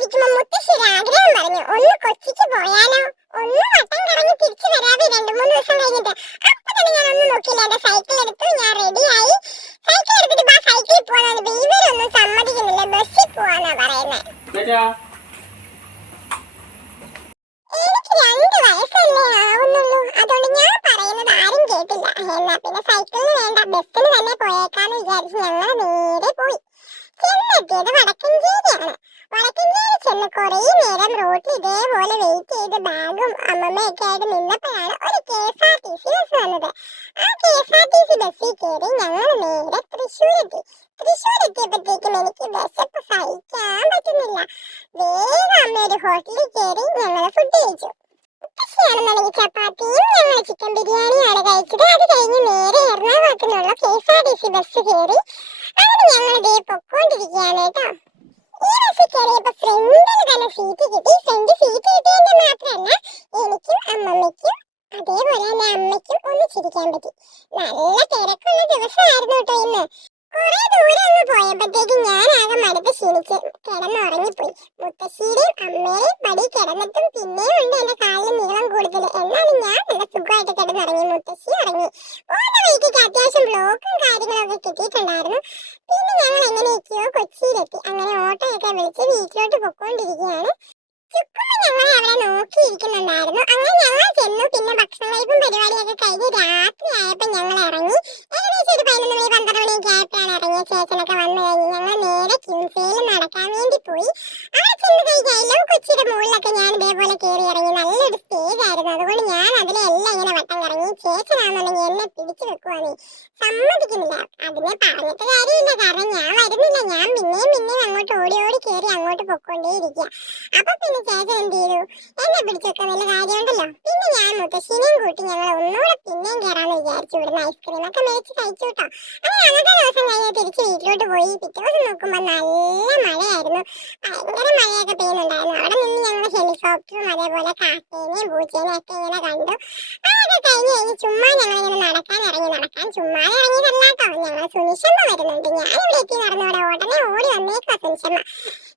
ഇരിക്കുമ്പോ മുത്തശ്ശി ആഗ്രഹം പറഞ്ഞു. ഒന്ന് കൊച്ചിക്ക് പോയാലോ? ഒന്ന് വട്ടം കറങ്ങി തിരിച്ചു വരാതെ രണ്ടു മൂന്ന് ദിവസം കഴിഞ്ഞിട്ട്. അപ്പൊ തന്നെ ഞാൻ ഒന്നും നോക്കിയില്ല. എന്റെ സൈക്കിൾ എടുത്തു. ഞാൻ റെഡിയായി സൈക്കിൾ എടുത്തിട്ട് ബാ സൈക്കിളിൽ പോകാന്ന് ഇവരൊന്നും സമ്മതിക്കുന്നില്ല. ബസ്സിൽ പോവാന്നാ പറയുന്നത് എനിക്ക് രണ്ട് വയസ്സല്ലേ ആവുന്നുള്ളൂ. അതുകൊണ്ട് ഞാൻ പറയുന്നത് ആരും കേട്ടില്ല. എന്നാ പിന്നെ സൈക്കിളിന് വേണ്ട. ബസ്സിന് തന്നെ പോയേക്കാന്ന് വിചാരിച്ച് ഞങ്ങൾ നേരെ പോയി. ചെന്നെത്തിയത് വടക്കഞ്ചേരിയാണ്. വടക്കഞ്ചേരി ചെന്ന് കുറേ നേരം റോട്ടിൽ ഇതേപോലെ വെയിറ്റ് ചെയ്ത് ബാഗും അമ്മമ്മയൊക്കെ ആയിട്ട് നിന്നപ്പോഴാണ് ഒരു K S R T C bus വന്നത്. ആ K S R T C ബസ്സിൽ കയറി ഞങ്ങൾ നേരെ തൃശ്ശൂർ എത്തിയപ്പോഴത്തേക്കും എനിക്ക് വിശപ്പ് സഹിക്കാൻ പറ്റുന്നില്ല. വേഗം അമ്മ ഒരു ഹോട്ടലിൽ കയറി ഞങ്ങൾ ഫുഡ് കഴിച്ചു. ഉച്ചയാണെന്നുണ്ടെങ്കിൽ ചപ്പാത്തിയും ഞങ്ങൾ ചിക്കൻ ബിരിയാണിയാണ് കഴിച്ചത്. അത് കഴിഞ്ഞ് നേരെ എറണാകുളത്തുനിന്നുള്ള K S R T C bus കയറി. അങ്ങനെ ഞങ്ങൾ ഇതേ പൊക്കോണ്ടിരിക്കുകയാണ് കേട്ടോ. ഈ ബസ്സിൽ കയറിയപ്പോ ഫ്രണ്ടിൽ തന്നെ കിട്ടി. ഫ്രണ്ട് സീറ്റ് കിട്ടിയതിന്റെ മാത്രമല്ല എനിക്കും അമ്മമ്മയ്ക്കും അതേപോലെ തന്നെ അമ്മയ്ക്കും ഒന്ന് ചിരിക്കാൻ പറ്റി. നല്ല തിരക്കുള്ള ദിവസമായിരുന്നു കേട്ടോ ഇന്ന്. കുറെ ദൂരം ഒന്ന് പോയപ്പോഴത്തേക്കും ഞാൻ ആകെ മടുത്ത് ക്ഷീണിച്ച്. കിടന്നുറങ്ങിപ്പോയി. മുത്തശ്ശിയുടെയും അമ്മയുടെയും പടി കിടന്നിട്ടും പിന്നെയും ഉണ്ട് എന്റെ കാലിന് നീളം കൂടുതൽ. എന്നാലും ഞാൻ നല്ല സുഖമായിട്ട് കിടന്നുറങ്ങി. മുത്തശ്ശി ഉറങ്ങി. ഓരോ വീട്ടിക്ക് അത്യാവശ്യം ബ്ലോക്കും കാര്യങ്ങളൊക്കെ കിട്ടിയിട്ടുണ്ടായിരുന്നു. പിന്നെ ഞങ്ങൾ എങ്ങനെയൊക്കെയോ കൊച്ചിയിലെത്തി. അങ്ങനെ ഓട്ടോയൊക്കെ വിളിച്ച് വീട്ടിലോട്ട് പൊക്കോണ്ടിരിക്കുകയാണ് ചുക്കുമ്പോ ഞങ്ങളെ അവിടെ നോക്കിയിരിക്കുന്നുണ്ടായിരുന്നു. അങ്ങനെ ഞങ്ങൾ ചെന്നു. പിന്നെ ഭക്ഷണ കഴിപ്പും പരിപാടിയൊക്കെ കഴിഞ്ഞ് രാത്രി ആയപ്പോ ഞങ്ങൾ ഇറങ്ങി. ഏകദേശം ഒരു പതിനൊന്ന് മണി പന്ത്രണ്ട് മണിയൊക്കെ ചേച്ചനൊക്കെ വന്നു കഴിഞ്ഞ് ഞങ്ങൾ നേരെ ക്യൂസയിൽ നടക്കാൻ വേണ്ടി പോയി അവിടെ ചെന്ന് കഴിഞ്ഞാലും കൊച്ചിയുടെ മുകളിലൊക്കെ ഞാൻ ഇതേപോലെ കയറി ഇറങ്ങി നല്ലൊരു സ്റ്റേജ് ആയിരുന്നു അതുകൊണ്ട് ഞാൻ അതിലെല്ലാം ഇങ്ങനെ വട്ടം കറങ്ങി ചേച്ചനാണെന്നുണ്ടെങ്കിൽ എന്നെ പിടിച്ചു വെക്കുവാണ് സമ്മതിക്കുന്നില്ല. അതിനെ പറഞ്ഞിട്ട് കാര്യമില്ല. കാരണം ഞാൻ വരുന്നില്ല. ഞാൻ പിന്നെയും പിന്നെയും അങ്ങോട്ട് ഓടി ഓടി കയറി അങ്ങോട്ട് പൊക്കോണ്ടേ ഇരിക്കുക അപ്പൊ പിന്നെ ചേച്ചൻ എന്ത് ചെയ്തു? എന്നെ പിടിച്ചൊക്കെ വല്ല കാര്യമുണ്ടല്ലോ? പിന്നെ ഞാൻ മുത്തശ്ശിനെയും കൂട്ടി ഞങ്ങൾ ഒന്നുകൂടെ പിന്നെയും കയറാന്ന് വിചാരിച്ചു. ഇവിടുന്ന് ഐസ്ക്രീം ഒക്കെ മേടിച്ച് കഴിച്ചു കേട്ടോ. അങ്ങനെ അന്നത്തെ ദിവസം കഴിഞ്ഞ് തിരിച്ച് വീട്ടിലോട്ട് പോയി. പിറ്റേ ദിവസം നോക്കുമ്പോൾ നല്ല മഴയായിരുന്നു. ഭയങ്കര മഴയൊക്കെ പെയ്യുന്നുണ്ടായിരുന്നു. അവിടെ നിന്ന് ഞങ്ങൾ ഹെലികോപ്റ്ററും അതേപോലെ കാക്കേനെയും പൂച്ചേനെയും ഒക്കെ ഇങ്ങനെ കണ്ടു. അതൊക്കെ കഴിഞ്ഞ് കഴിഞ്ഞ് ചുമ്മാ ഞങ്ങൾ ഇങ്ങനെ നടക്കാൻ ഇറങ്ങി നടക്കാൻ ചുമ്മാ ഇറങ്ങിയതല്ലാട്ടോ ഞങ്ങൾ സുനിഷമ്മ വരുന്നുണ്ട്. ഞാൻ ഇവിടെ എത്തി നടന്നോടെ ഉടനെ ഓടി വന്നേക്കാ സുനിഷമ്മ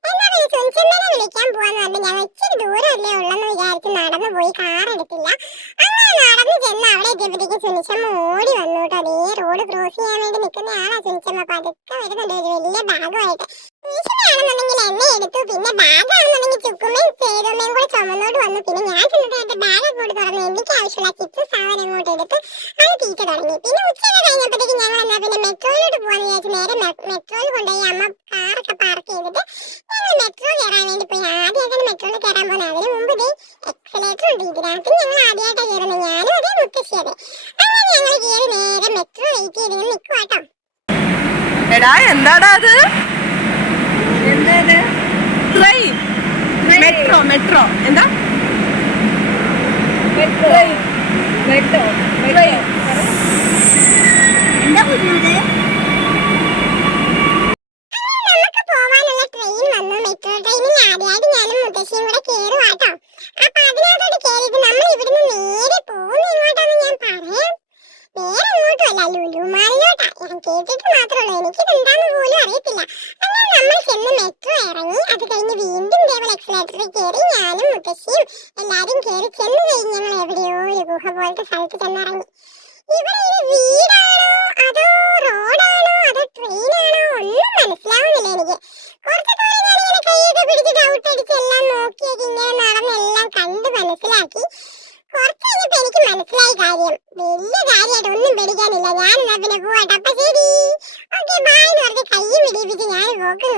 എന്നാ പിന്നെ സുനിഷമ്മനെ വിളിക്കാൻ പോവാന്ന് പറഞ്ഞ് ഞങ്ങൾ ഇച്ചിരി ദൂരമല്ലേ ഉള്ളെന്ന് വിചാരിച്ച് നടന്നു പോയി. കാർ എടുത്തില്ല. അങ്ങനെ നടന്നു ചെന്ന് അവിടെ എത്തിയപ്പോഴത്തേക്ക് സുനിഷമ്മ ഓടി വന്നു കേട്ടോ. അതേ റോഡ് ക്രോസ് ചെയ്യാൻ വേണ്ടി നിൽക്കുന്ന ആളാ സുനിഷമ്മ പതുക്കെ വരുന്നുണ്ട്. ഒരു വലിയ ബാഗുമായിട്ട് സുനിഷമ്മയാണെന്നുണ്ടെങ്കിൽ എന്നെ എടുത്തു. പിന്നെ ബാഗാണെന്നുണ്ടെങ്കിൽ ചുക്കുമ്മയും ചേരുമ്മയും കൂടെ ചുമന്നോട് വന്നു. പിന്നെ ഞാൻ ചെന്നിട്ട് എന്റെ ബാഗ് അങ്ങോട്ട് തുറന്നു എനിക്ക് ആവശ്യമുള്ള ചിപ്സ് സാധനം അങ്ങോട്ട് എടുത്ത് അത് തീറ്റ തുടങ്ങി. പിന്നെ ഉച്ച കഴിഞ്ഞപ്പോഴത്തേക്ക് ഞങ്ങൾ എന്നാ പിന്നെ മെട്രോയിലോട്ട് പോകാന്ന് വിചാരിച്ചു നേരെ മെട്രോയിൽ കൊണ്ടുപോയി അമ്മ കാറൊക്കെ പാർക്ക് ചെയ്തിട്ട് ഞങ്ങൾ മെട്രോ കയറാൻ വേണ്ടി പോയി. തന്നെ മെട്രോയിൽ കയറാൻ പോകുന്നത്. അതിന് മുമ്പ് ഇതേ എക്സലേറ്റർ ഉണ്ട് ഇതിനകത്ത്. ഞങ്ങൾ ആദ്യമായിട്ടാണ് കയറുന്നത്. ഞാനും അതേ മുത്തശ്ശിയത് അങ്ങനെ ഞങ്ങൾ കയറി നേരെ മെട്രോ വെയിറ്റ് ചെയ്ത് കേട്ടോ എടാ എന്താടാ അത്? ട്രെയിൻ മെട്രോ മെട്രോ എന്താ? ട്രെയിൻ നമുക്ക് പോവാനുള്ള ട്രെയിൻ വന്നു മെട്രോ ട്രെയിനിൽ ആദ്യമായിട്ട് ഞാനും മുത്തശ്ശിയും കൂടെ കേറുവാ കേട്ടോ അപ്പൊ അതിനകത്തോട്ട് കേറിയിട്ട് നമ്മൾ ഇവിടുന്ന് നേരെ പോകുന്ന എങ്ങോട്ടാന്ന് ഞാൻ പറയാം നേരെ അങ്ങോട്ടും അല്ല ലുലുമാളിലോട്ടാ ഞാൻ കേട്ടിട്ട് മാത്രമേ ഉള്ളൂ എനിക്കിത് എന്താന്ന് പോലും അറിയത്തില്ല അങ്ങനെ നമ്മൾ ചെന്ന് മെട്രോ ഇറങ്ങി അത് കഴിഞ്ഞ് വീണ്ടും ഇതേപോലെ എക്സലേറ്ററിൽ കയറി മുത്തശ്ശിയും എല്ലാരും കയറി ചെന്ന് കഴിഞ്ഞ് ഞങ്ങൾ എവിടെയോ ഒരു ഗുഹ പോലത്തെ സ്ഥലത്ത് ചെന്നിറങ്ങി. ഇവിടെ ഇത് വീടാണോ? അതോ റോഡാണോ? അതോ ട്രെയിനാണോ? ഒന്നും മനസ്സിലാവുന്നില്ല എനിക്ക്. കൈയൊക്കെ പിടിച്ച് അടിച്ച് എല്ലാം മനസ്സിലാക്കി. എനിക്ക് മനസ്സിലായി കാര്യം. വലിയ ഞാൻ ശരി ഞാൻ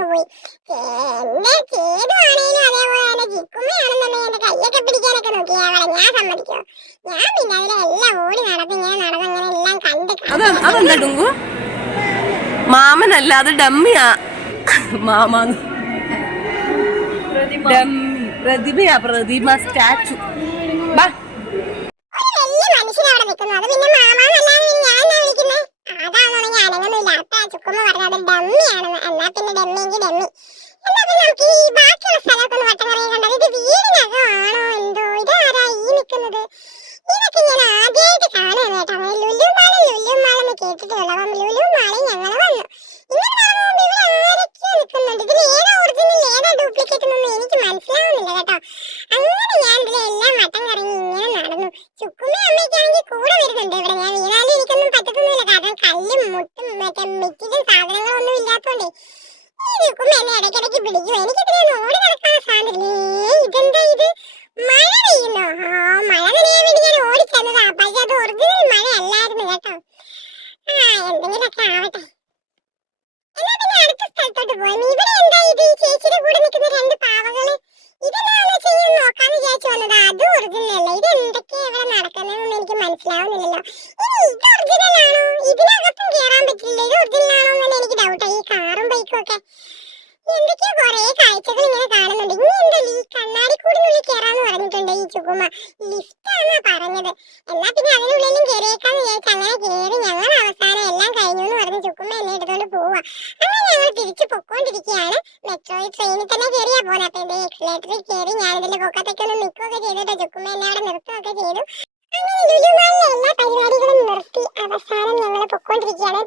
പോയി. എന്റെ ചേതുവാണേലും അതേപോലെ തന്നെ ജിക്കുമ്മയാണെന്നുണ്ടെങ്കിൽ എന്റെ കൈയൊക്കെ പിടിക്കാനൊക്കെ നോക്കി അവളെ ഞാൻ സമ്മതിക്കോ. ഞാൻ പിന്നെ അതിലെല്ലാം ഓടി നടന്ന് ഞാൻ നടന്നങ്ങനെ എല്ലാം കണ്ട് അത് അതെന്താ ഡുങ്കു മാമനല്ല അത് ഡമ്മിയാ. മാമാന്ന്. പ്രതിമ. പ്രതിമയാ പ്രതിമ സ്റ്റാച്ചു. ബാ. ഇതൊക്കെ ഇതെന്താ ഇത്? പക്ഷെ അത് ഒറിജിനൽ മഴ അല്ലായിരുന്നു കേട്ടോ. ആ എന്തെങ്കിലുമൊക്കെ ആവട്ടെ. എടുത്തോണ്ട് പോവാ. അങ്ങനെ ഞങ്ങൾ തിരിച്ചു പൊക്കോണ്ടിരിക്കുകയാണ് മെട്രോയിൽ ട്രെയിനിൽ തന്നെ കയറിയാ പോലെ അപ്പൊ ഇതേ എക്സിലേറ്ററിൽ കയറി ഞാൻ ഇതിന്റെ പൊക്കത്തൊക്കെ ഒന്ന് നിൽക്കുകയൊക്കെ ചെയ്തിട്ട് ചുക്കുമ്പോ എന്നെ അവിടെ നിർത്തുകയൊക്കെ ചെയ്തു. അങ്ങനെ ലുലുമാളിലെ എല്ലാ പരിപാടികളും നിർത്തി അവസാനം ഞങ്ങൾ പൊക്കോണ്ടിരിക്കുകയാണ്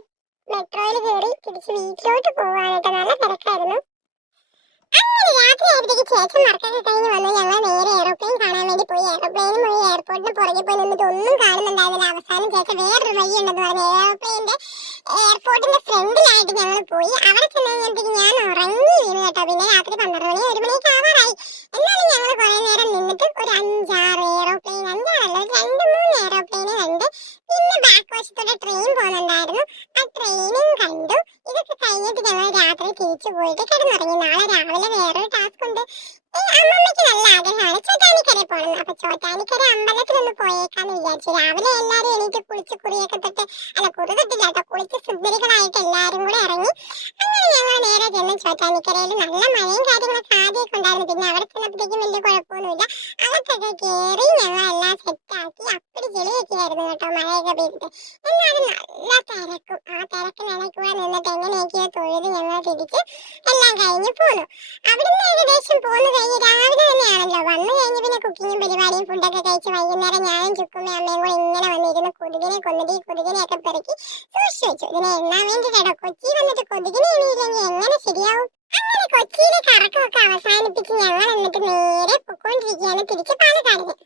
മെട്രോയിൽ കയറി തിരിച്ച് വീട്ടിലോട്ട് പോവാനായിട്ട് നല്ല തിരക്കായിരുന്നു. അങ്ങനെ രാത്രിയായപ്പോഴത്തേക്ക് ചേച്ചൻ മറക്കൊക്കെ കഴിഞ്ഞ് വന്നു. ഞങ്ങൾ നേരെ എയർപ്ലെയിൻ കാണാൻ വേണ്ടി പോയി. എയർപ്ലെയിനും വഴി എയർപോർട്ടിന് പുറകെ പോയി നിന്നിട്ട് ഒന്നും കാണുന്നുണ്ടായിരുന്നില്ല. അവസാനം ചേച്ചൻ വേറൊരു വഴിയുണ്ടെന്ന് പറഞ്ഞു. എയർപ്ലെയിന്റെ എയർപോർട്ടിന്റെ ഫ്രണ്ടിലായിട്ട് ഞങ്ങൾ പോയി. അവിടെ ചെന്ന് കഴിഞ്ഞപ്പോഴത്തേക്ക് ഞാൻ ഉറങ്ങി വീണു കേട്ടോ. പിന്നെ രാത്രി പന്ത്രണ്ട് മണി ഒരു മണിയൊക്കെ ആവാറായി. എന്നാലും ഞങ്ങൾ കുറെ നേരം നിന്നിട്ട് ഒരു അഞ്ചാറ് എയറോപ്ലെയിൻ അഞ്ചാറല്ല ഒരു രണ്ട് മൂന്ന് എയറോപ്ലെയിൻ കണ്ട് പിന്നെ ബാക്ക് വശത്തോടെ ട്രെയിൻ പോകുന്നുണ്ടായിരുന്നു ആ ട്രെയിനും കണ്ടു. ഇതൊക്കെ കഴിഞ്ഞിട്ട് ഞങ്ങൾ രാത്രി തിരിച്ചു പോയിട്ട് കിടന്നുറങ്ങി. നാളെ രാവിലെ വേറൊരു ടാസ്ക് ഉണ്ട്. അമ്മമ്മയ്ക്ക് നല്ല ആഗ്രഹമാണ് ചോറ്റാനിക്കര പോകണം. അപ്പൊ ചോറ്റാനിക്കര അമ്പലത്തിലൊന്ന് പോയേക്കാന്ന് വിചാരിച്ചു രാവിലെ എല്ലാരും എണീറ്റ് കുളിച്ച് കുറിയൊക്കെ തൊട്ട് അല്ല കുറി തൊട്ടില്ല കേട്ടോ കുളിച്ച് സുന്ദരികളായിട്ട് എല്ലാരും കൂടെ ഇറങ്ങി. അങ്ങനെ ഞങ്ങൾ നേരെ ചെന്ന് ചോറ്റാനിക്കരയിൽ നല്ല മഴയും കാര്യങ്ങളൊക്കെ ആദ്യമൊക്കെ ഉണ്ടായിരുന്നു. പിന്നെ അവിടെ ചെന്നപ്പോഴത്തേക്കും വലിയ കുഴപ്പമൊന്നുമില്ല. അകത്തൊക്കെ കയറി ഞങ്ങൾ എല്ലാം സെറ്റാക്കി അപ്പടി ചെളിയൊക്കെ ആയിരുന്നു കേട്ടോ മഴയൊക്കെ പെയ്തിട്ട്. തിരക്കും. ആ തിരക്കിനിടയ്ക്കൂടെ നിന്നിട്ട് എങ്ങനെയൊക്കെയോ തൊഴുത് ഞങ്ങൾ തിരിച്ച് എല്ലാം കഴിഞ്ഞ് പോന്നു. അവിടുന്ന് ഏകദേശം പോന്നു കഴിഞ്ഞ് രാവിലെ തന്നെയാണല്ലോ. വന്നു കഴിഞ്ഞ് പിന്നെ കുക്കിങ്ങും പരിപാടിയും ഫുഡൊക്കെ കഴിച്ച് വൈകുന്നേരം ഞാനും ചുക്കും അമ്മയും കൂടെ ഇങ്ങനെ വന്നിരുന്നു. കൊതുകിനെ കൊന്നിട്ട് ഈ കൊതുകിനെയൊക്കെ പെറുക്കി സൂക്ഷിച്ചു വെച്ചു. ഇതിനെ എണ്ണാൻ വേണ്ടിയിട്ടോ കൊച്ചി വന്നിട്ട് കൊതുകിനെ എണ്ണിയില്ലെങ്കിൽ എങ്ങനെ ശരിയാവും? അങ്ങനെ കൊച്ചിയിലെ കറക്കമൊക്കെ അവസാനിപ്പിച്ച് ഞങ്ങൾ എന്നിട്ട് നേരെ പൊക്കോണ്ടിരിക്കുകയാണ്. തിരിച്ച് പാലക്കാടിന്.